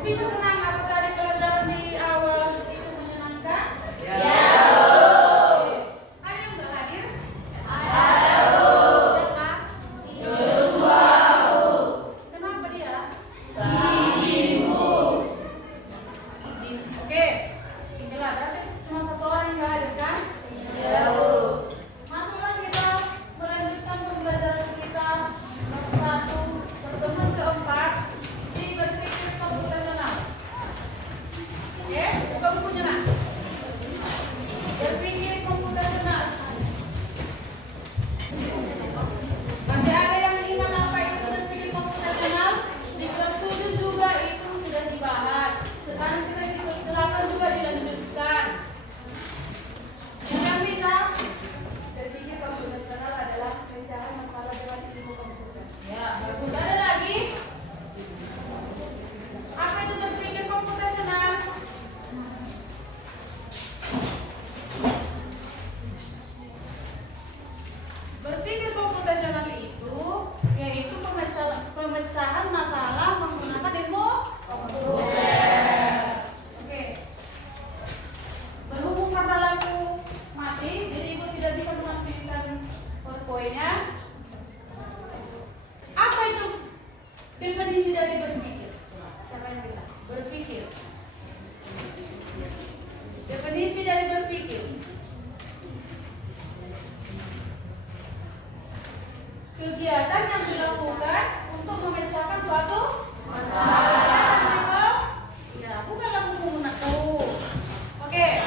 Bisa senang apa tadi pelajaran di awal itu menyenangkan? Ya. Ada yang nggak hadir? Ada. Siapa? Joshua. Kenapa dia? Izin, Bu. Izin. Oke. Inilah berarti cuma satu orang yang nggak hadir kan? Ya, Bu. Masuklah kita melanjutkan pembelajaran kita bab 1 pertemuan keempat di berpikir komputasional. Oke, buka bukunya nak. Berpikir komputasional. Masih ada yang ingat apa itu berpikir komputasional? Di kelas 7 juga itu sudah dibahas. Sekarang kita di kelas 8 juga dilanjutkan. Yang bisa berpikir komputasional adalah mencari masalah dengan ilmu komputer. Ya, bagus. Ada lagi? Apa itu berpikir komputasional? Berpikir komputasional itu yaitu pemecahan masalah menggunakan ilmu komputer. Oke. Berhubung kata lampu mati, jadi ibu tidak bisa mengaktifkan PowerPoint-nya. Apa itu definisi dari berpikir? Siapa yang bisa? Berpikir. Definisi dari berpikir. Kegiatan yang dilakukan untuk memecahkan suatu masalah. Ya, bukanlah buku tuh. Oke.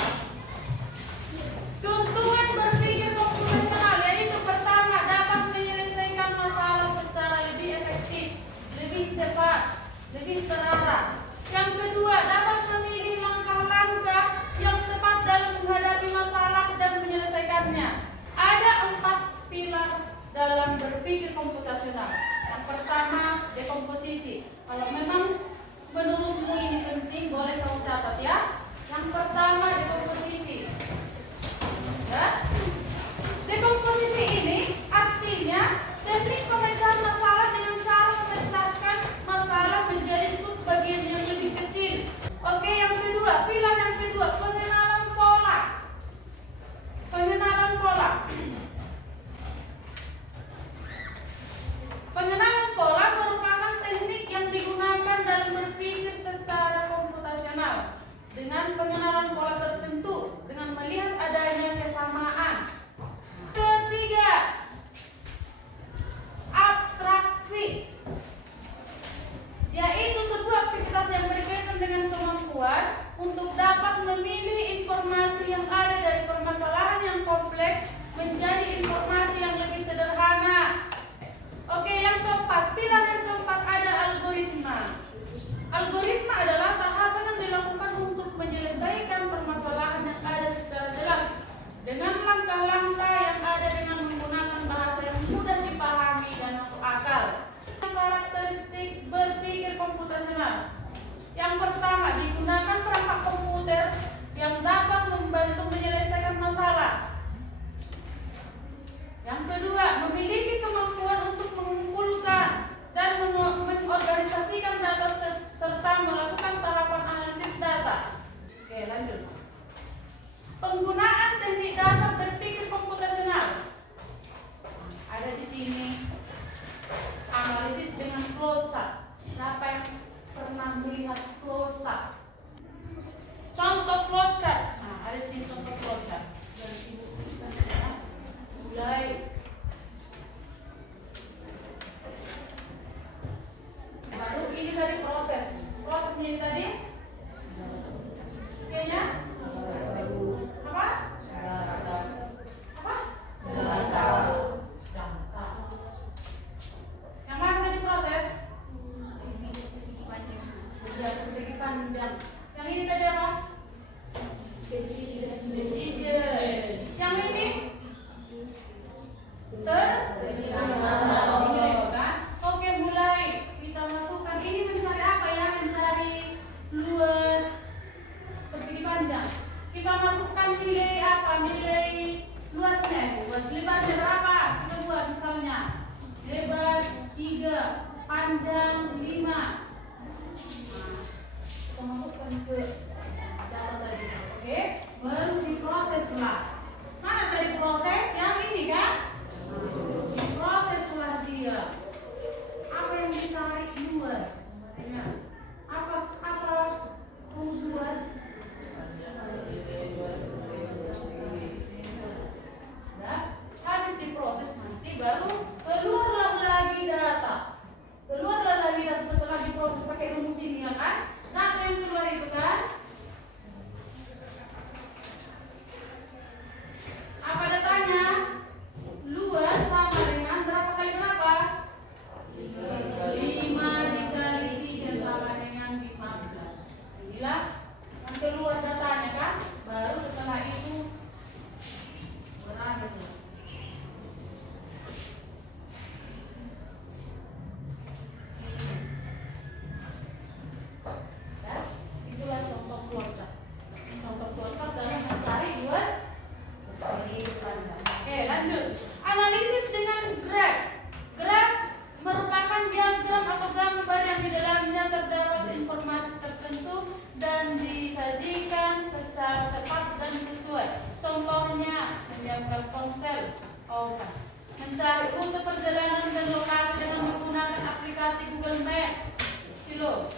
Tuntunan berpikir komputasional yaitu pertama dapat menyelesaikan masalah secara lebih efektif, lebih cepat, lebih terarah. Yang kedua dapat memilih langkah-langkah yang tepat dalam menghadapi masalah dan menyelesaikannya. Ada 4 pilar dalam berpikir komputasional. Yang pertama dekomposisi. Kalau memang menurutmu ini penting, boleh kamu catat ya. Yang pertama dekomposisi. Ya. Dekomposisi ini artinya teknik pemecahan masalah dengan cara memecahkan masalah menjadi subbagian yang lebih kecil. Oke, yang kedua, pilar yang kedua, pengenalan pola. Pengenalan pola. Pengenalan pola merupakan teknik yang digunakan dalam berpikir secara komputasional. Dengan pengenalan pola tertentu, dengan melihat adanya kesamaan. Ketiga, abstraksi, yaitu sebuah aktivitas yang berkaitan dengan kemampuan untuk dapat memilih informasi yang ada dari permasalahan yang kompleks menjadi informasi yang lebih sederhana. Oke, yang keempat, pilar yang keempat ada algoritma. Algoritma adalah tahapan yang dilakukan untuk menyelesaikan permasalahan yang ada secara jelas dengan langkah-langkah yang ada dengan menggunakan bahasa yang mudah dipahami dan masuk akal. Karakteristik berpikir komputasional. Yang pertama, digunakan perangkat komputer yang dapat membantu menyelesaikan masalah. Yang kedua, memiliki kemampuan untuk mengumpulkan dan mengorganisasikan data serta melakukan tahapan analisis data. Oke, lanjut. Penggunaan teknik dasar berpikir komputasional. Ada di sini analisis dengan flowchart. Siapa yang pernah melihat flowchart? Contoh flowchart. Nah, ada di sini contoh flowchart. Dan ibu tuliskan ya. Mulai. Baru ini tadi prosesnya ini tadi kayaknya apa? Apa? Data. Yang mana tadi proses? Udah persegi panjang. Yang ini tadi apa? Decision. Yang ini Oke, mulai kita masukkan. Ini mencari apa ya? Mencari luas persegi panjang. Kita masukkan nilai apa? Nilai luasnya. Luas lebarnya berapa? Kita buat misalnya lebar 3, panjang 5. rute perjalanan dan lokasi dengan menggunakan aplikasi Google Map. Silo.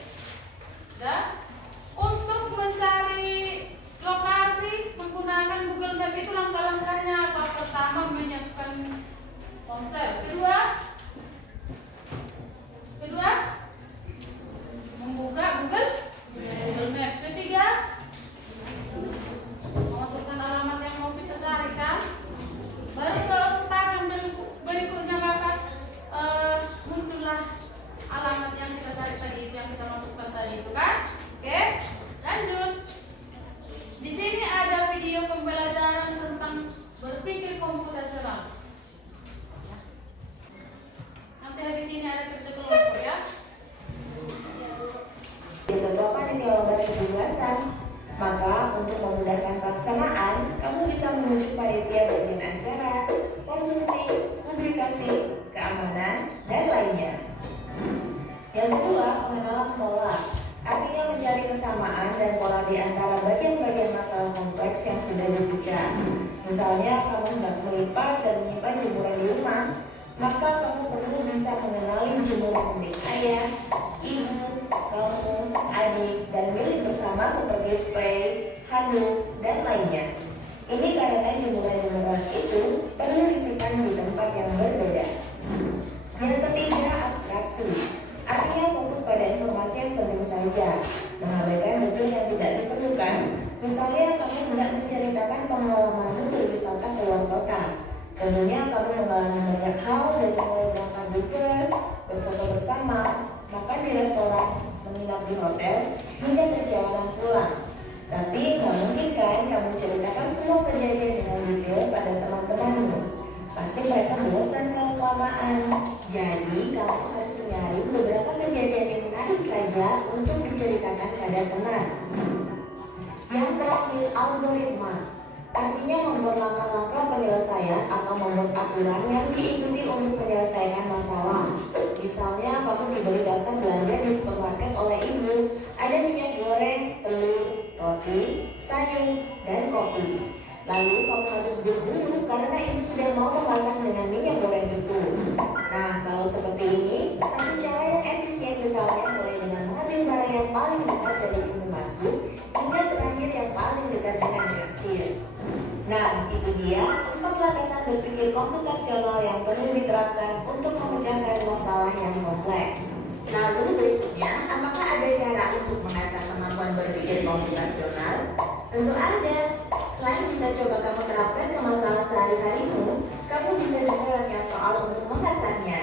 Dan untuk mencari lokasi menggunakan Google Map itu langkah-langkahnya apa? Pertama, menyiapkan ponsel. Kedua, membuka Google Map. Ketiga, memasukkan alamat yang mau kita carikan. Baru keempat yang berikutnya maka muncullah alamat yang kita cari tadi itu, yang kita masukkan tadi itu kan. Oke, lanjut. Di sini ada video pembelajaran tentang berpikir komputasional. Nanti habis ini ada kerja kelompok ya. Ditentukan di lembar kebebasan. Maka untuk memudahkan pelaksanaan, kamu bisa menuju panitia bagian acara, konsumsi, publikasi, keamanan, dan lainnya. Yang kedua, pengenalan pola. Artinya mencari kesamaan dan pola di antara bagian-bagian masalah kompleks yang sudah dipecah. Misalnya, kamu hendak melipat dan menyimpan jemuran di rumah, maka kamu perlu bisa mengenali jemuran milik ayah, ibu, kamu, adik, dan milik bersama seperti spray, handuk, dan lainnya. Ini karena jemuran-jemuran itu perlu disimpan di tempat yang berbeda. Yang ketiga, abstraksi. Artinya fokus pada informasi yang penting saja, mengabaikan detail yang tidak diperlukan. Misalnya, kamu hendak menceritakan pengalamanmu berwisata ke luar kota. Tentunya kamu mengalami banyak hal dari mulai berangkat di bus, berfoto bersama, makan di restoran, menginap di hotel, hingga perjalanan pulang. Tapi nggak mungkin kan kamu ceritakan semua kejadian dengan detail pada teman-temanmu. Pasti mereka bosan kalau kelamaan. Jadi kamu harus menyaring beberapa kejadian yang menarik saja untuk diceritakan pada teman. Yang terakhir, algoritma. Artinya membuat langkah-langkah penyelesaian atau membuat aturan yang diikuti untuk menyelesaikan masalah. Misalnya, kamu diberi daftar belanja di supermarket oleh ibu. Ada minyak goreng, telur, roti, sayur, dan kopi. Lalu kamu harus buru-buru karena ibu sudah mau memasak dengan minyak goreng itu. Nah, kalau seperti ini, satu cara yang efisien misalnya mulai dengan mengambil barang yang paling dekat dari pintu masuk hingga terakhir yang paling dekat dengan kasir. Nah, itu dia 4 landasan berpikir komputasional yang perlu diterapkan untuk memecahkan masalah yang kompleks. Lalu berikutnya, apakah ada cara untuk mengasah kemampuan berpikir komputasional? Tentu ada. Selain bisa coba kamu terapkan ke masalah sehari-harimu, kamu bisa juga latihan soal untuk mengasahnya.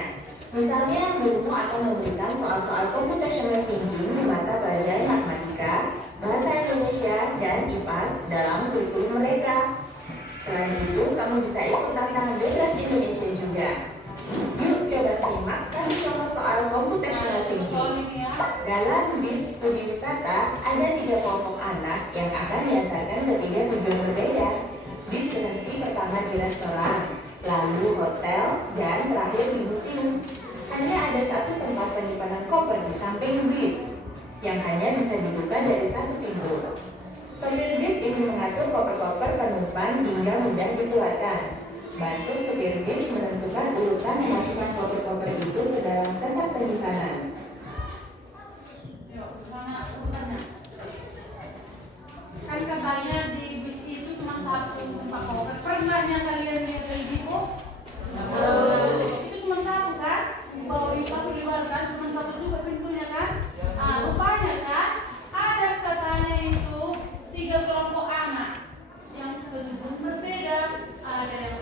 Misalnya, gurumu akan memberikan soal-soal computational thinking di mata pelajaran matematika, bahasa Indonesia, dan IPAS dalam kurikulum mereka. Selain itu, kamu bisa ikut tantangan bebas Indonesia juga. Yuk coba simak satu contoh soal computational thinking. Dalam bis studi wisata, ada 3 kelompok anak yang akan diantarkan ke 3 tujuan berbeda. Bis berhenti pertama di restoran, lalu hotel, dan terakhir di museum. Hanya ada 1 tempat penyimpanan koper di samping bis, yang hanya bisa dibuka dari 1 pintu. Sopir bis ini mengatur koper-koper penumpang hingga mudah dikeluarkan. Bantu supir bis menentukan urutan memasukkan koper-koper itu ke dalam tempat penyimpanan. Yuk, mana urutannya? Kan kabarnya di bis itu cuma 1 tempat koper. Pernahnya kalian lihat di video? Itu cuma 1 kan? Bawa ikan dikeluarkan cuma 1 juga pintunya kan? Nah, rupanya kan ada katanya itu 3 kelompok anak yang berhubung berbeda. Ada yang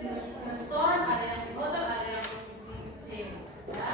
di restoran, ada yang di hotel, ada yang di museum. Ya.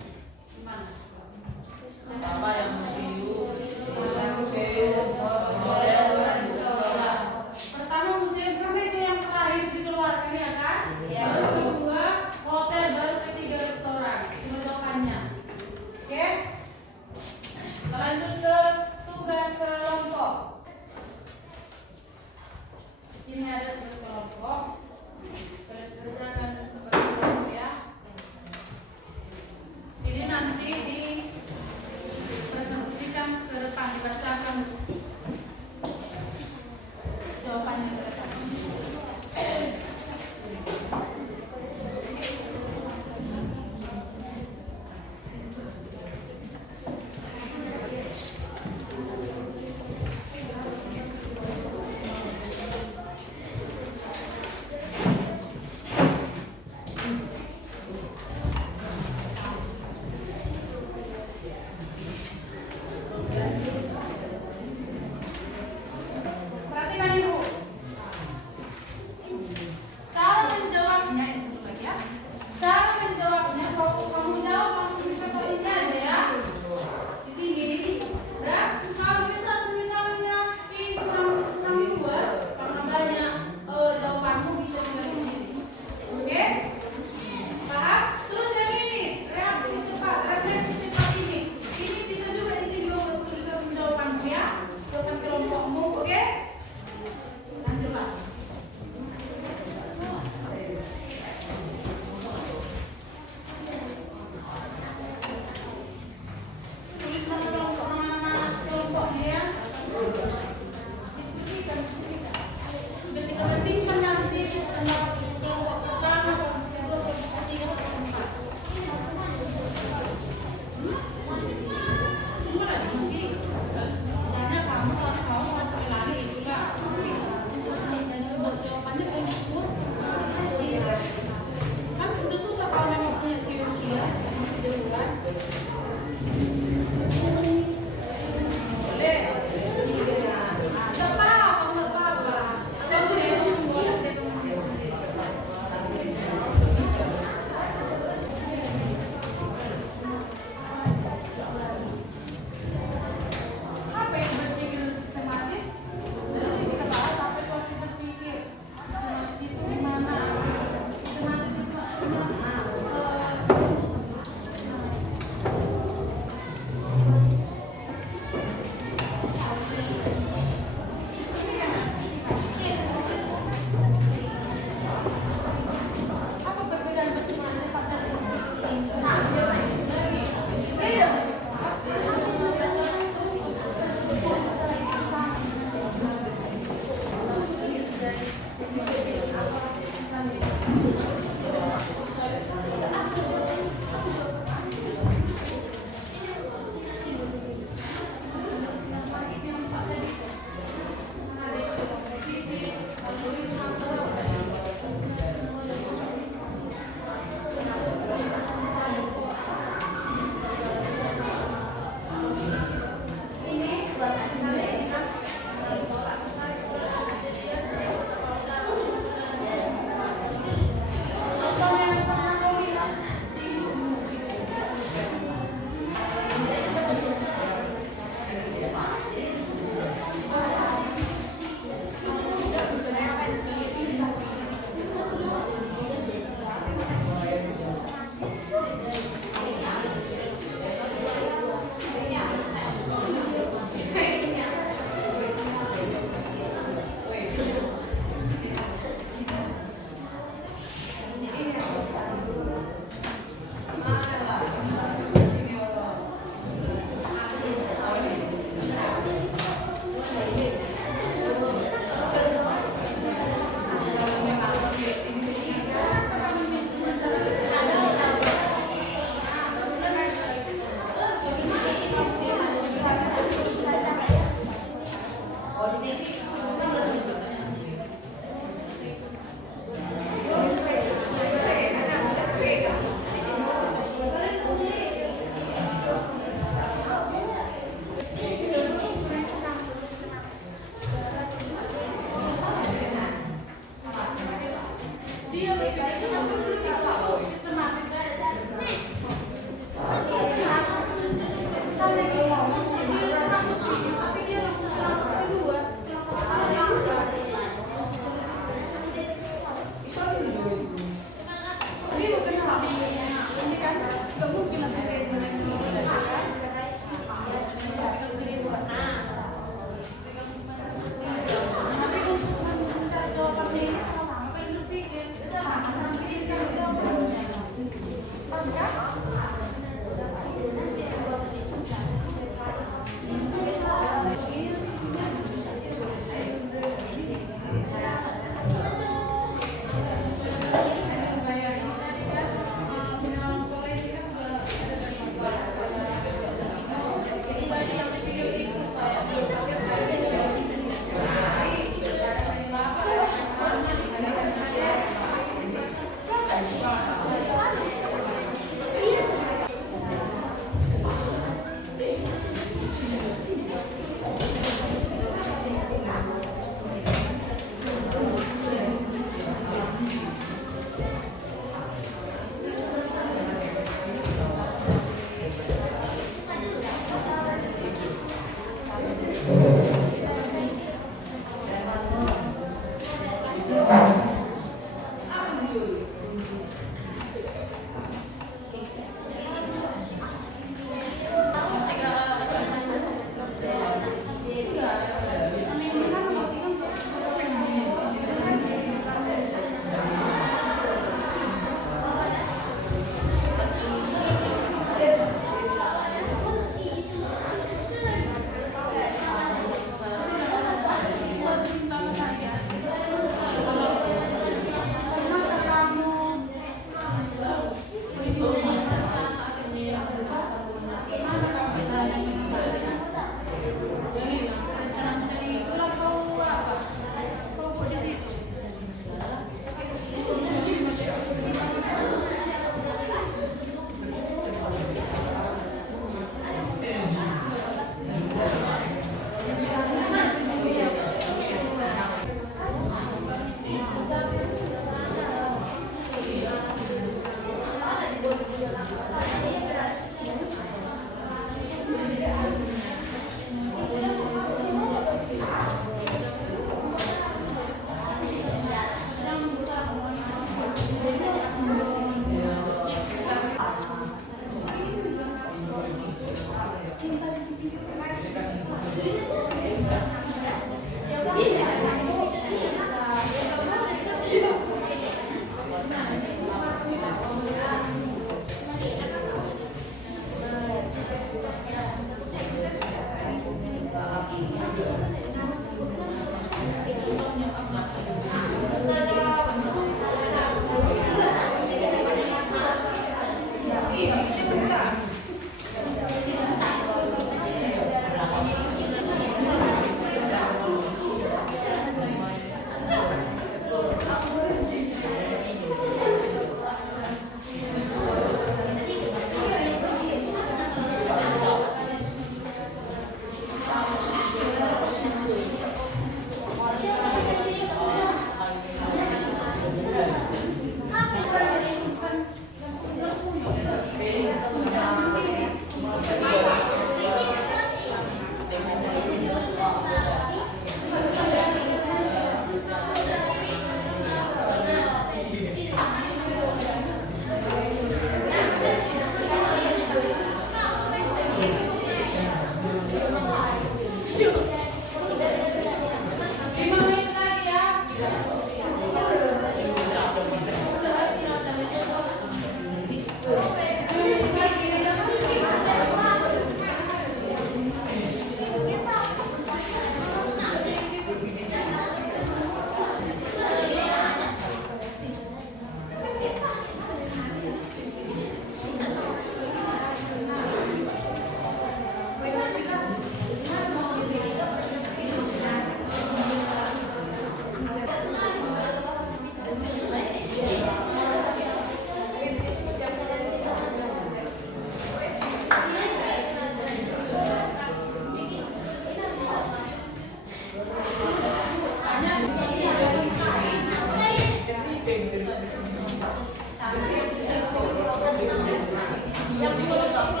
Yang kelompok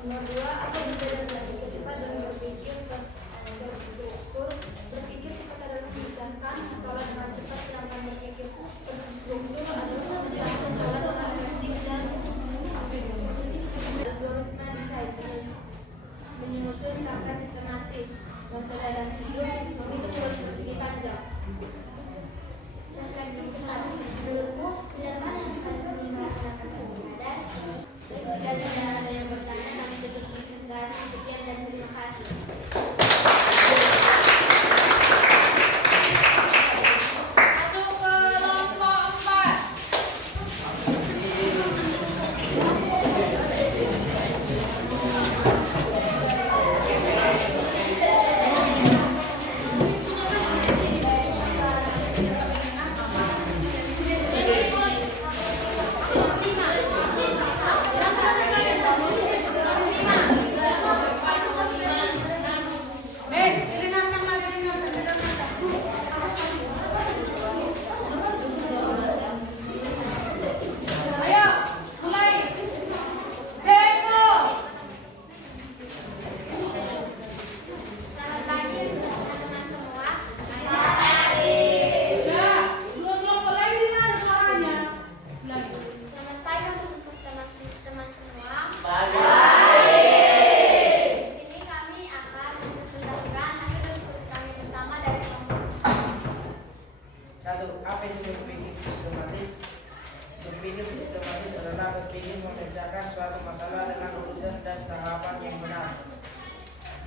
Nomor 2, apa yang berbeda berpikir cepat dan berpikir terstruktur. Berpikir cepat adalah mengerjakan masalah dengan cepat, sedangkan berpikir terstruktur adalah mengerjakan masalah dengan efektif dan algoritma desain menyusun langkah sistematis. Contoh dalam hidup menghitung garis persegi panjang. Refleksi cepat. Menurutmu benar mana yang paling sering melaksanakan kebenaran? Ketika tidak ada yang bertanya, kami tutup presentasi. Sekian dan terima kasih. Masuk ke kelompok 4.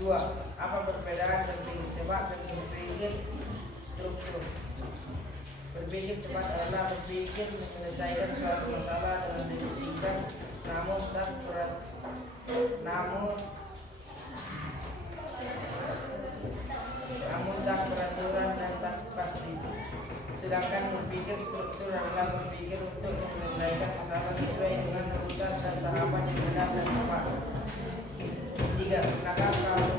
2. Apa perbedaan berpikir cepat dan berpikir struktur? Berpikir cepat adalah berpikir menyelesaikan suatu masalah dengan singkat namun tak beraturan dan tak pasti. Sedangkan berpikir struktur adalah berpikir untuk menyelesaikan masalah sesuai dengan urutan dan tahapan yang benar dan tepat. 3. Maka kalau